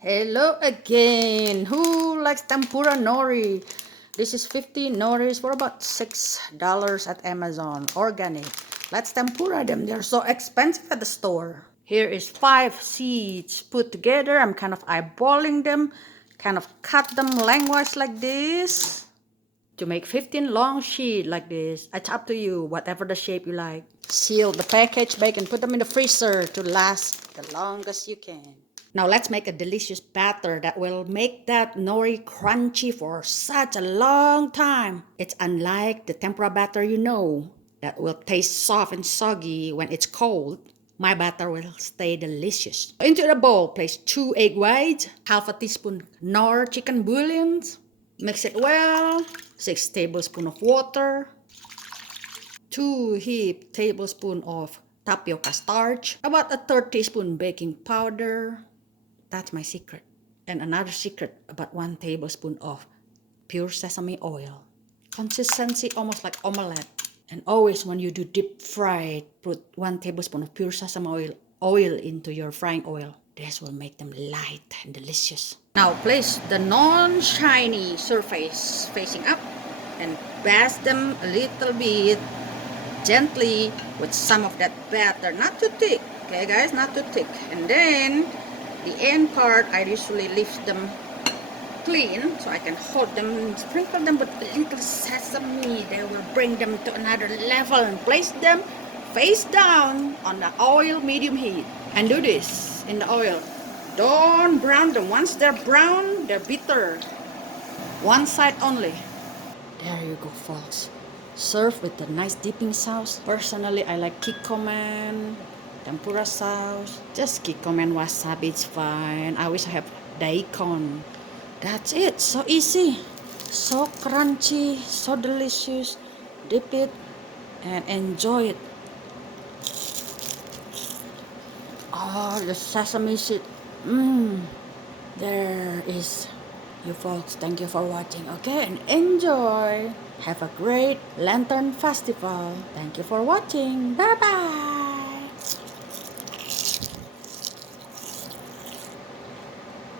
Hello again. Who likes tempura nori? This is 50 noris for about $6 at Amazon. Organic. Let's tempura them. They're so expensive at the store. Here is 5 seeds put together. I'm kind of eyeballing them. Kind of cut them lengthwise like this. To make 15 long sheets like this. It's up to you, whatever the shape you like. Seal the package back and put them in the freezer to last the longest you can. Now let's make a delicious batter that will make that nori crunchy for such a long time. It's unlike the tempura batter that will taste soft and soggy when it's cold. My batter will stay delicious. Into the bowl, place 2 egg whites, half a teaspoon knorr chicken bouillon. Mix it well. 6 tablespoons of water. 2 heaped tablespoons of tapioca starch. About a third teaspoon baking powder. That's my secret. And another secret, about 1 tablespoon of pure sesame oil. Consistency almost like omelette. And always when you do deep fry, put 1 tablespoon of pure sesame oil into your frying oil. This will make them light and delicious. Now place the non-shiny surface facing up and bash them a little bit gently with some of that batter. Not too thick, okay guys, not too thick. And then the end part, I usually leave them clean so I can hold them and sprinkle them with a little sesame. They will bring them to another level and place them face down on the oil medium heat. And do this in the oil. Don't brown them. Once they're brown, they're bitter. One side only. There you go, folks. Serve with a nice dipping sauce. Personally, I like kikkoman, tempura sauce. Just kikkoman wasabi, it's fine. I wish I have daikon. That's it. So easy. So crunchy. So delicious. Dip it and enjoy it. Oh, the sesame seed. There is you folks. Thank you for watching. Okay, and enjoy. Have a great Lantern Festival. Thank you for watching. Bye-bye.